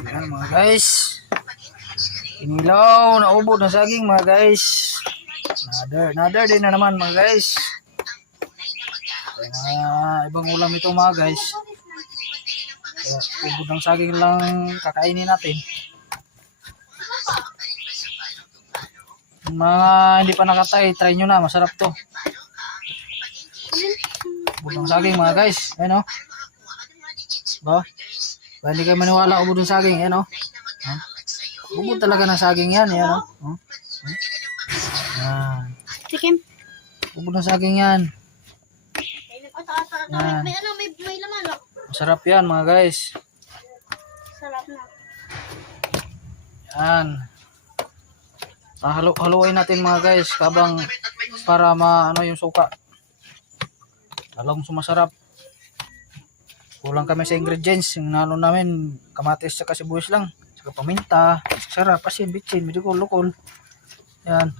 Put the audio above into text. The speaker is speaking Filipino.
Ayan mga guys. Inilaw, naubod na saging mga guys. Another din na naman mga guys. Ibang ulam ito mga guys. Kaya, ubod ng saging lang kakainin natin. Yung mga hindi pa nakatay, try nyo na, masarap to. Ubod ng saging mga guys. Ayan o. Ba? Hindi kayo maniwala ubod ng saging. Ayan o. Ubod talaga ng saging yan. Ayan o. Yan. Tikim. Ubod ng saging yan. Yan. May laman, no? Masarap yan mga guys. Sarap na. Yan. Haluin natin mga guys kabang para maano yung suka. Lalong sumasarap. Kulang kami sa ingredients. Yung nano namin kamatis sa sibuyas lang. Saka paminta. Sarap. Asin, bitsin, medyo kulukol. Yan.